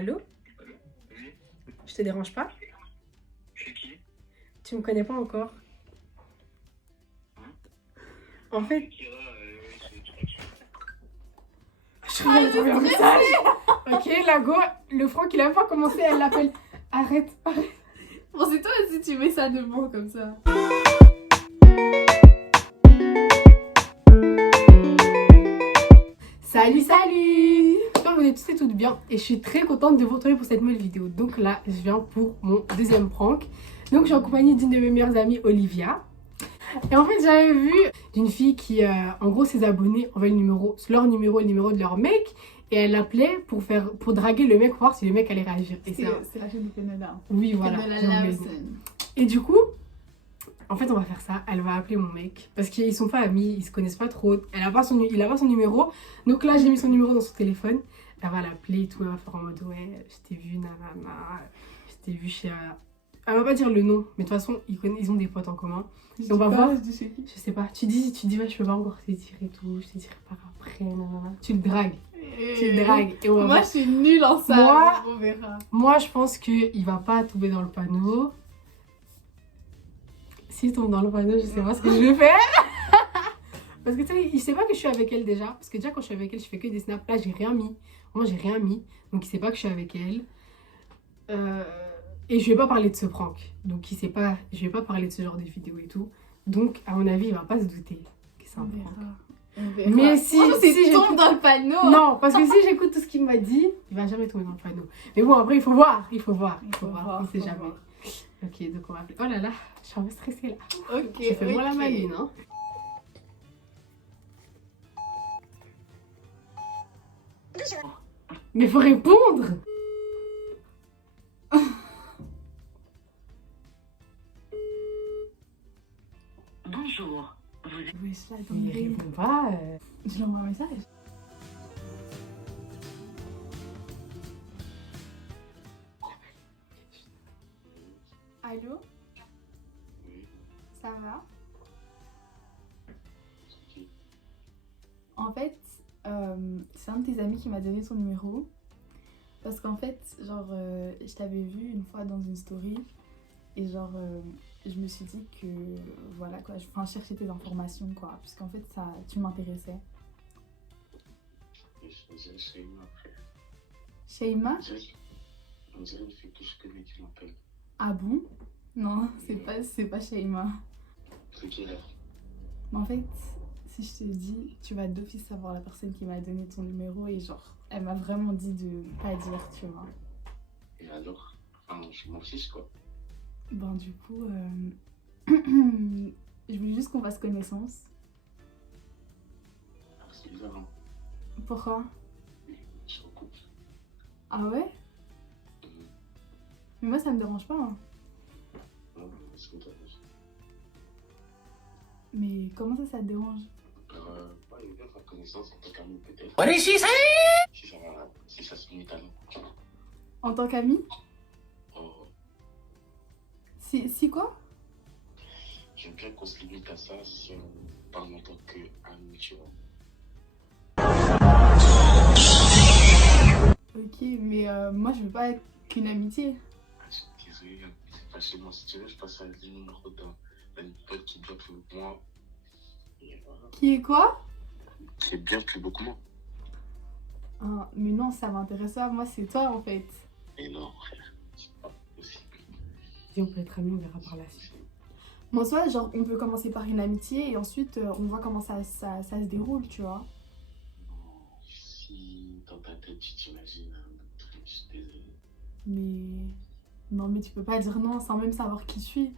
Allô? Oui, Je te dérange pas? c'est qui? Tu me connais pas encore? Hein? En fait, Kira, c'est traduction. je regarde ton message. Ok, la go, le Franck il a pas commencé, elle l'appelle. Arrête, arrête. Bon, c'est toi si tu mets ça devant comme ça. Salut, salut! J'espère que vous êtes tous et toutes bien et je suis très contente de vous retrouver pour cette nouvelle vidéo. Donc là, je viens pour mon deuxième prank. Donc je suis en compagnie d'une de mes meilleures amies, Olivia. Et en fait, j'avais vu d'une fille qui, en gros, ses abonnés envoyaient leur numéro, le numéro de leur mec. Et elle l'appelait pour draguer le mec, pour voir si le mec allait réagir. Et C'est la chaîne de Penola. Oui, voilà. Penola j'ai oublié le nom. Lawson. Et du coup, en fait, on va faire ça. Elle va appeler mon mec. Parce qu'ils sont pas amis, ils se connaissent pas trop. Il a pas son numéro. Donc là, j'ai mis son numéro dans son téléphone. Elle va l'appeler et tout. Elle va faire en mode ouais, je t'ai vu, nanana. Je t'ai vu chez. Elle va pas dire le nom. Mais de toute façon, ils ont des potes en commun. Et on va voir. Je sais qui. Je sais pas. Tu dis ouais, je peux pas encore te dire et tout. Je te dirai par après, nanana. Tu le dragues. Tu le dragues. Et on va Moi, voir. je suis nulle en ça. Moi- On verra. Moi, je pense qu'il va pas tomber dans le panneau. S'il tombe dans le panneau, je sais pas ce que je vais faire. Parce que tu sais, il sait pas que je suis avec elle déjà. Parce que déjà, quand je suis avec elle, je fais que des snaps. Là, j'ai rien mis. Moi, j'ai rien mis. Donc, il sait pas que je suis avec elle. Et je vais pas parler de ce prank. Donc, il sait pas. Je vais pas parler de ce genre de vidéo et tout. Donc, à mon avis, il va pas se douter que c'est un On prank. verra. On verra. Mais si si je tombe dans le panneau. Non, parce que si j'écoute tout ce qu'il m'a dit, il va jamais tomber dans le panneau. Mais bon, après, il faut voir. Il faut voir, On sait faut jamais. voir. Ok, donc on va appeler. Oh là là, je suis un peu stressée là. Ok. J'ai fait moi la ok. maline, hein. Mais faut répondre. Bonjour. Oui, ça, attends, Mais il répond pas. Je lui envoie un message. Allô? Oui, Ça va? c'est qui? En fait, c'est un de tes amis qui m'a donné ton numéro. Parce qu'en fait, genre, je t'avais vu une fois dans une story. Et genre, je me suis dit que, voilà quoi, je cherchais tes informations quoi. Puisqu'en fait, tu m'intéressais. Et je faisais Sheima après. Sheima? On dirait une fille que je connais qui m'appelle. Ah bon? Non, c'est pas Sheima. C'est qui là? Mais en fait, si je te dis, tu vas d'office savoir la personne qui m'a donné ton numéro. Et genre, elle m'a vraiment dit de pas dire, tu vois. Et alors? Enfin, je m'en fiche quoi. Ben du coup, je voulais juste qu'on fasse connaissance. Alors, c'est bizarre, hein? Pourquoi? Je suis en couple. Ah ouais? Mais moi ça me dérange pas. Hein. Non, c'est comme ça. Mais comment ça te dérange? Ouais, il veut faire connaissance en tant qu'ami peut-être. What did she say? Si ça se limite à nous. En tant qu'ami? Oh, Si quoi? j'aime bien qu'on se limite à ça si on parle en tant qu'ami, tu vois. Ok, mais moi je veux pas être qu'une amitié. Ah, je suis désolé, hein, c'est pas chez moi. Si tu veux, je passe à le numéro d'un pote qui est bien plus haut que moi. Et voilà. Qui est quoi? Qui est bien plus beau que moi. Ah, mais non, ça m'intéresse pas. Moi c'est toi en fait. Mais non, frère, c'est pas possible. Si on peut être amis, on verra par la suite. Bon, soit genre on peut commencer par une amitié et ensuite on voit comment ça se déroule, tu vois. Non, si dans ta tête tu t'imagines un truc, je suis désolé. Mais non, mais tu peux pas dire non sans même savoir qui je suis.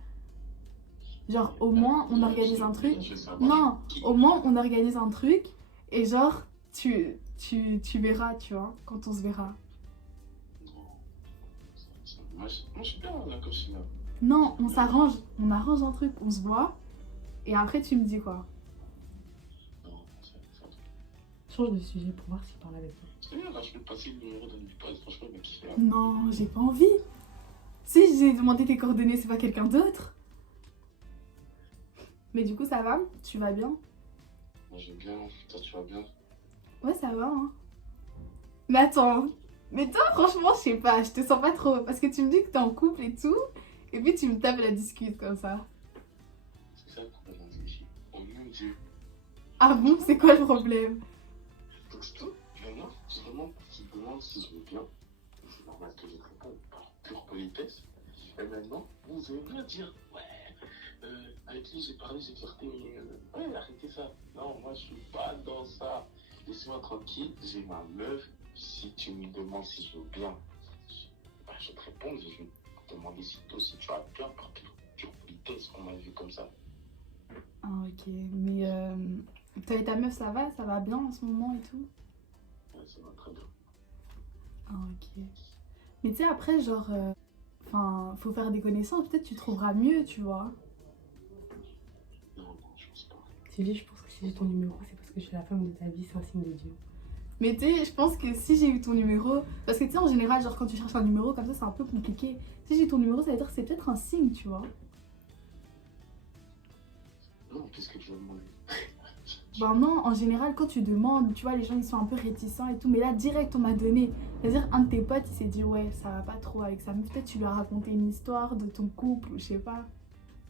Genre au moins on organise un truc. Je veux savoir Non, qui- au moins on organise un truc et genre tu verras, tu vois, quand on se verra. Non. Moi, je suis bien là comme je suis là. Non, on arrange un truc, on se voit et après tu me dis quoi. Non, Change de sujet pour voir s'il parle avec toi. c'est bien, là, je peux te passer le numéro d'un pote, franchement, le mec, il est là. Non, j'ai pas envie. Si j'ai demandé tes coordonnées, c'est pas quelqu'un d'autre. Mais du coup ça va? Tu vas bien? Moi, je vais bien, toi, tu vas bien? Ouais, ça va, hein. Mais attends, Mais toi, franchement, je sais pas, je te sens pas trop. Parce que tu me dis que t'es en couple et tout, et puis tu me tapes la discute comme ça. C'est ça le problème dans les filles. Oh mon Dieu. Ah bon, c'est quoi le problème? Donc c'est tout. Maintenant, c'est vraiment qui demande si je veux bien. C'est normal que je réponde par pure politesse. Et maintenant, vous allez bien dire, ouais, avec qui j'ai parlé, j'ai flirté, mais ouais, arrêtez ça. Non, moi je suis pas dans ça. Laissez-moi tranquille, j'ai ma meuf. Si tu me demandes si je veux bien, bah, je te réponds, je vais te demander si toi aussi tu vas bien par pure politesse, on m'a vu comme ça. Ah ok, mais toi et ta meuf, ça va bien en ce moment et tout? Ouais, ça va très bien. Ah ok. Mais tu sais, après, genre, enfin, faut faire des connaissances, peut-être tu trouveras mieux, tu vois. Non, non, je pense pas. Sylvie, je pense que si j'ai ton numéro, c'est parce que je suis la femme de ta vie, c'est un signe de Dieu. Mais tu sais, je pense que si j'ai eu ton numéro, parce que tu sais, en général, genre quand tu cherches un numéro comme ça, c'est un peu compliqué. Si j'ai eu ton numéro, ça veut dire que c'est peut-être un signe, tu vois. Non, qu'est-ce que tu veux demander? Ben non, en général, quand tu demandes, tu vois, les gens ils sont un peu réticents et tout, mais là, direct, on m'a donné. C'est-à-dire, un de tes potes, il s'est dit, ouais, ça va pas trop avec ça. Mais peut-être tu lui as raconté une histoire de ton couple, ou je sais pas.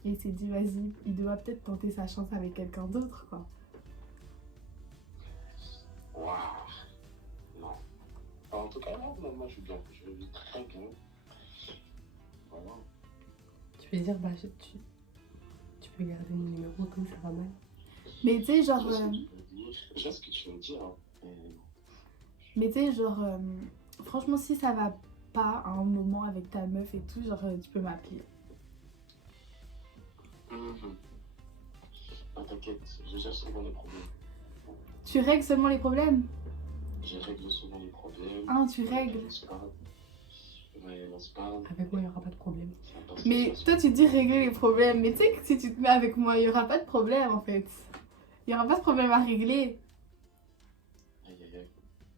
Et il s'est dit, vas-y, il doit peut-être tenter sa chance avec quelqu'un d'autre, quoi. Waouh. Non. En tout cas, là, moi je suis bien. Je vis très bien. Voilà. Tu peux dire, bah, tu peux garder mon numéro comme ça va mal. Mais tu sais, Je genre, vois ce que tu veux dire. Je vois ce que tu veux dire. Hein. mais tu sais, genre, franchement, si ça va pas à un moment avec ta meuf et tout, genre, tu peux m'appeler. Non, t'inquiète, je gère souvent les problèmes. Tu règles seulement les problèmes? Je règle souvent les problèmes. Ah, tu règles. Ouais, on se parle. Avec moi, il n'y aura pas de problème. Ça passe Mais comme ça. toi, tu dis régler les problèmes. Mais tu sais que si tu te mets avec moi, il y aura pas de problème en fait. Il y aura pas de problème à régler. Aïe, aïe, aïe.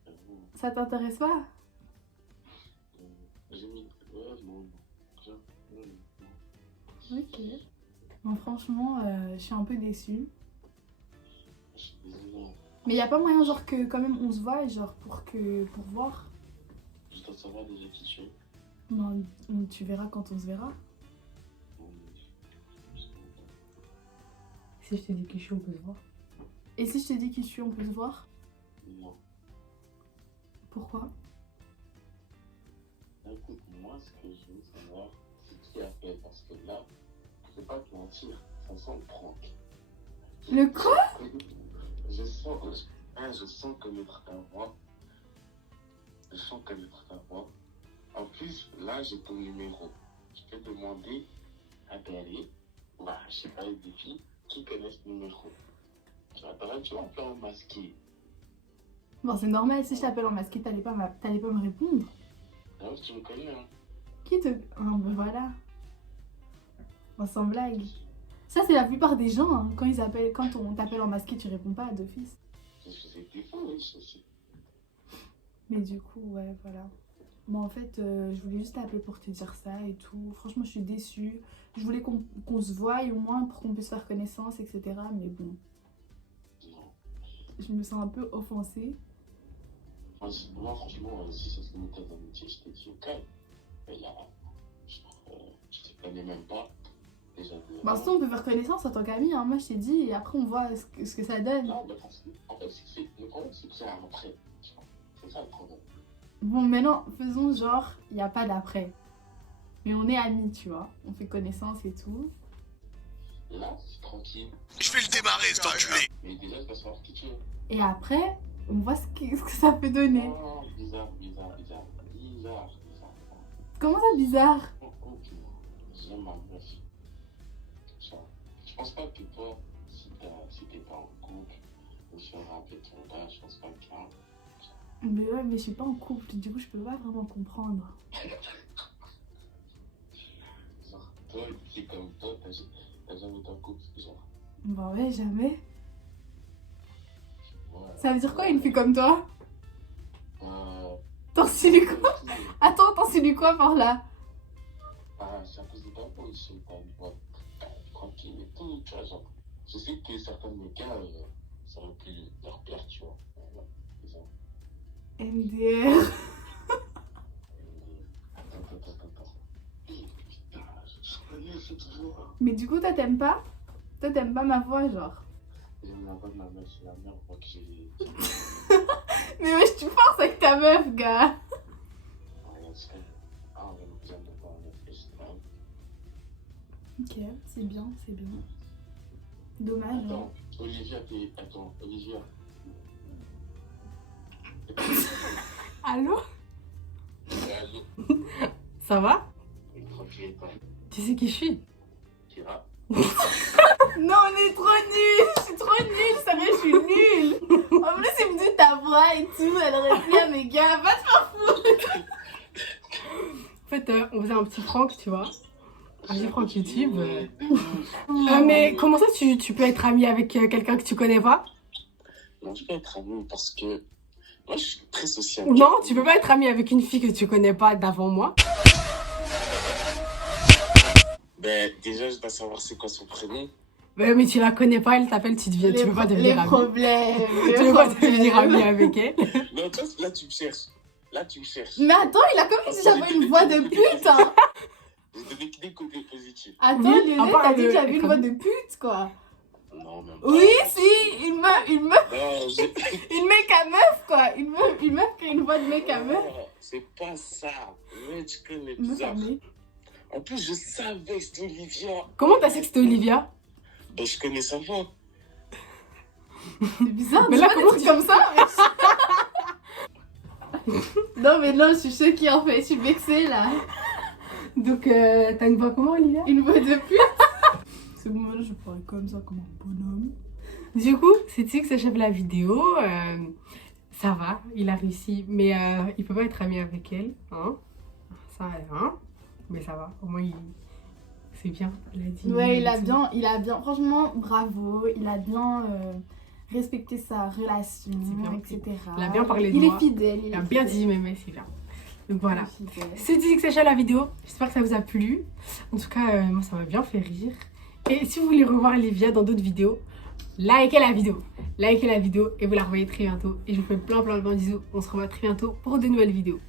J'avoue. Ça t'intéresse pas? J'ai mis. Ouais, non. Ok. Bon, franchement, je suis un peu déçue. Je suis désolé. Mais il y a pas moyen, genre, que quand même on se voit, genre, pour voir. Je dois savoir déjà qui tu es. Non, tu verras quand on se verra. Si je te dis que je suis, on peut se voir. Et si je te dis qui je suis, on peut se voir? Non. Pourquoi? Écoute, moi, ce que je veux savoir, c'est qui a fait. Parce que là, je vais pas te mentir, ça sent le prank. Le quoi? Je sens connaître ta voix. Je sens connaître ta voix. En plus, là, j'ai ton numéro. Je peux demander à Berry, bah, je sais pas, des filles qui connaissent le numéro. Tu vas un peu en masqué. Bon, c'est normal, si je t'appelle en masqué, t'allais pas me répondre. Ah ouais, tu me connais, hein. Qui te... Ah, ben voilà. Bon, sans blague. Ça, c'est la plupart des gens, hein. Quand on t'appelle en masqué, tu réponds pas d'office. Je faisais des fois, oui, je sais. Mais du coup, ouais, voilà. Bon, en fait, je voulais juste t'appeler pour te dire ça et tout. Franchement, je suis déçue. Je voulais qu'on se voie au moins pour qu'on puisse faire connaissance, etc. Mais bon, Non. je me sens un peu offensée. Moi, franchement, si ça se limitait à l'amitié, je t'ai dit, ok. Mais là, je te connais même pas. Déjà, Bah, sinon, on peut faire connaissance en tant qu'amis, hein. Moi, je t'ai dit, et après, on voit ce que ça donne. non, mais en fait, le problème, c'est que c'est après. C'est ça le problème. Bon, maintenant, faisons genre, il n'y a pas d'après. Mais on est amis, tu vois. On fait connaissance et tout. Là, c'est tranquille. Je vais le démarrer, cet enculé. Mais déjà, je dois savoir qui tu es. Et après, on voit ce que ça peut donner. Oh, bizarre. Comment ça, bizarre? Oh, ok. J'aime ma meuf. Ça. Je pense pas que toi, si t'es pas en couple, ou si on a appelé ton gars, je pense pas qu'il y a un. Mais ouais, mais je suis pas en couple, du coup, je peux pas vraiment comprendre. Genre, toi, une fille comme toi, t'as jamais été en couple, genre. Bah ouais, jamais. Ouais. Ça veut dire quoi, une fille comme toi? Euh. T'insinues quoi? Attends, t'insinues quoi par là? Ah, c'est à cause de ta peau, je sais pas, une voix tranquille et tout, tu vois, genre. Je sais que certains de mes gars, ça aurait pu leur plaire, tu vois. C'est ça. MDR. fais toujours. Mais du coup, toi, t'aimes pas? Toi, t'aimes pas ma voix, genre? J'aime la voix de ma meuf, c'est la meilleure voix que j'ai. Mais wesh, tu forces avec ta meuf, gars. J'aime la voix de ma meuf. Ok, c'est bien, c'est bien. Dommage. Hein. Attends, Olivia, Attends, Olivia. Allô? Allô? Ça va? Tranquille, pas. Tu sais qui je suis? Kira? Non, on est trop nuls. Je suis trop nulle, sérieux, je suis nulle. En plus, il me dit ta voix et tout. Elle aurait dit à mes gars, va te faire foutre. En fait, on faisait un petit prank, tu vois. Un petit prank YouTube. Ouais, Mais comment ça, tu peux être ami avec quelqu'un que tu connais pas? Non, je peux être ami parce que moi, je suis très social. Non, tu peux pas être ami avec une fille que tu connais pas d'avant moi. Ben, déjà, je dois savoir c'est quoi son prénom. Mais tu la connais pas, elle t'appelle, tu peux pas devenir Les ami. problèmes. Tu peux pas devenir ami avec elle. Non, toi, là, tu me cherches. Là, tu me cherches. Mais attends, il a comme dit que j'avais une voix de pute. Hein. Je donné que des côtés positifs. Attends, Oui, Lionel, à part t'as dit le- que j'avais une comme- voix de pute, quoi. Non, même pas. Oui, si, une meuf, Non, une mec à meuf, quoi. Une meuf qui a une voix de mec à meuf. Non, c'est pas ça. Ouais, tu connais Meuf à bizarre. mec. En plus, je savais que c'était Olivia. Comment t'as su que c'était Olivia? Ben, je connais sa voix. C'est bizarre, Mais tu là, vois, des comment trucs comme ça. Non, mais non, je suis choquée, en fait. Je suis vexée, là. Donc, t'as une voix comment, Olivia? Une voix de pute. C'est bon, maintenant, je parle comme ça, comme un bonhomme. Du coup, c'est ici que s'achève la vidéo. Ça va, il a réussi. Mais il peut pas être ami avec elle. Hein? Ça, hein? Mais ça va, au moins, c'est bien. Il a dit. Ouais, il a bien, franchement, bravo. Il a bien respecté sa relation, C'est bien. etc. Il a bien parlé de Il moi. est fidèle. Il a bien dit, mais c'est bien. Donc voilà. Il est fidèle. C'est ici que s'achève la vidéo. J'espère que ça vous a plu. En tout cas, moi, ça m'a bien fait rire. Et si vous voulez revoir Olivia dans d'autres vidéos, likez la vidéo. Likez la vidéo et vous la revoyez très bientôt. Et je vous fais plein de bisous. On se revoit très bientôt pour de nouvelles vidéos.